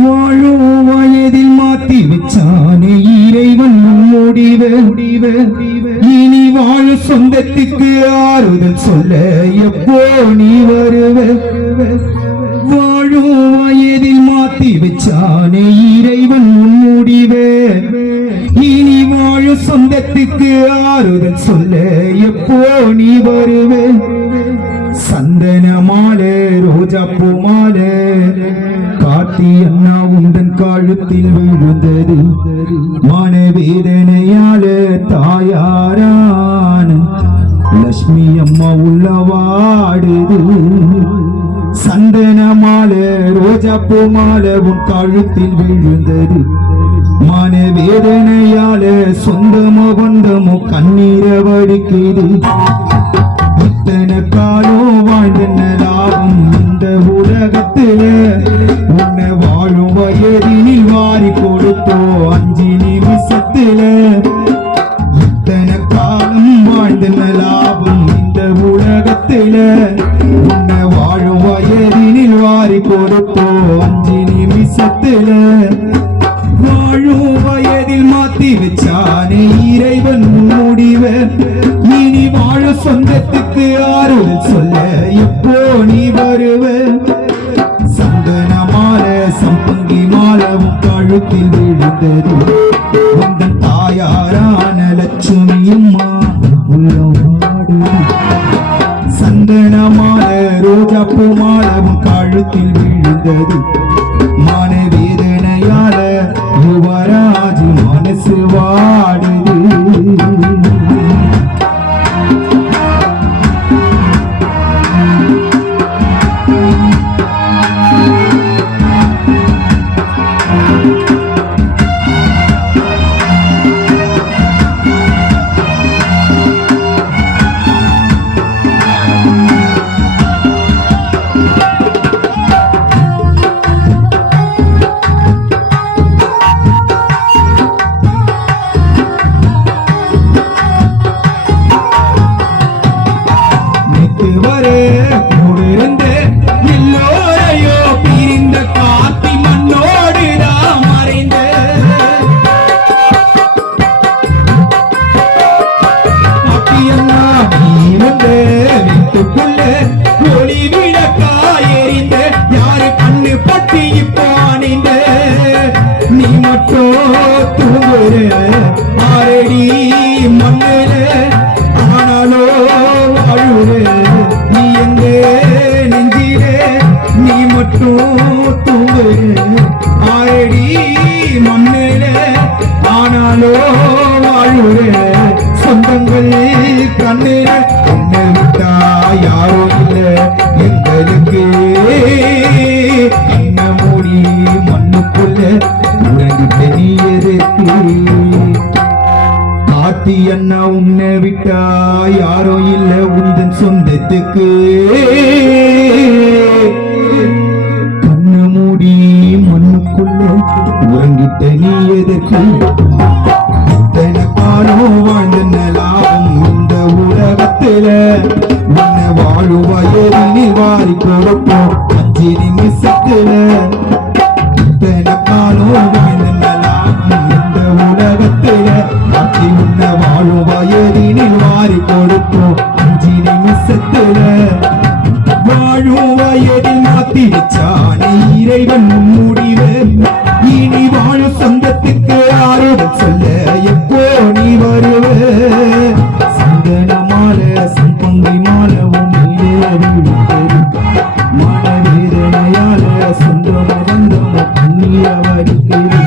வாழும் வயதில் மாத்தி வச்சானே இறைவன் முடிவு இனி வாழு சொந்தத்துக்கு ஆறுதல் சொல்ல எப்போ நீ வருவ வாழும் வயதில் மாத்தி வச்சானே இறைவன் முடிவு இனி வாழு சொந்தத்துக்கு ஆறுதல் சொல்ல எப்போ நீ வருவ சந்தன மாலை ரோஜாப்பூ மாலை காத்தி அண்ணா உந்தன் காலத்தில் விழுந்தது மனவேதனையால தாயாரான லட்சுமி அம்மா உள்ளவாடுது சந்தன மாலை ரோஜாப்பூ மாலை உன் காலத்தில் விழுந்தது மனவேதனையால சொந்தமோ பந்தமோ கண்ணீரை வடிக்குது இத்தனை காலம் வாழ்ந்த லாபம் இந்த உலகத்துல உன்னை வாழும் வயதினில் வாரி கொடுத்தோ 5 நிமிஷத்துல இத்தனை காலம் வாழ்ந்த லாபம் இந்த உலகத்துல உன்னை வாழும் வயதினில் வாரி கொடுத்தோ 5 நிமிஷத்துல வாழும் வயதில் மாத்தி வச்சானே இறைவன் முடிவ இனி வாழ சொந்தத்துக்கு ஆறுதல் சொல்ல எப்போ நீ வருவ சந்தன மாலை சம்பங்கி மாலவும் கழுத்தில் விழுந்தது உந்தன் தாயாரான லட்சுமி அம்மா உள்ளவாடு சந்தன மாலை ரோஜாப்பூ மாலவும் கழுத்தில் விழுந்தது மனவேதனையால யுவராஜ் மனசு வாடுது நீ மட்டும் தூங்குற ஆரடி மண்ணில ஆனாலோ அழுற நீ எங்க நெஞ்சில நீ மட்டும் தூங்குற ஆரடி மண்ணில ஆனாலோ அழுற சொந்தங்கள் கண்ணில என்ன விட்டா யாரோ இல்ல எங்களுக்கு என்ன மூடி மண்ணுக்குள்ள உறங்கிட்ட நீ எதற்கு காத்தி அண்ணா உன்னை விட்டா யாரோ இல்ல உந்தன் சொந்தத்துக்கு கண்ணு மூடி மண்ணுக்குள்ள உறங்கிட்ட நீ எதற்கு இத்தனை காலம் வாழ்ந்த லாபம் இந்த உலகத்துல உன்னை வாழும் வயதினில் வாரி கொடுப்போம் 5 நிமிஷத்துல இத்தனை காலம் வாழ்ந்த லாபம் இந்த உலகத்துல உன்னை வாழும் வயதினில் வாரி கொடுப்போம் 5 நிமிஷத்துல வாழும் வயதில் மாத்தி வச்சானே இறைவன் முடிவு இனி வாழும் சொந்தத்துக்கு ஆறுதல் சொல்ல எப்போ நீ வருவ சந்தன மாலை சம்பங்கி மாலவும் மனவேதனையால சொந்தம பந்தம கண்ணீர வடிக்கிறது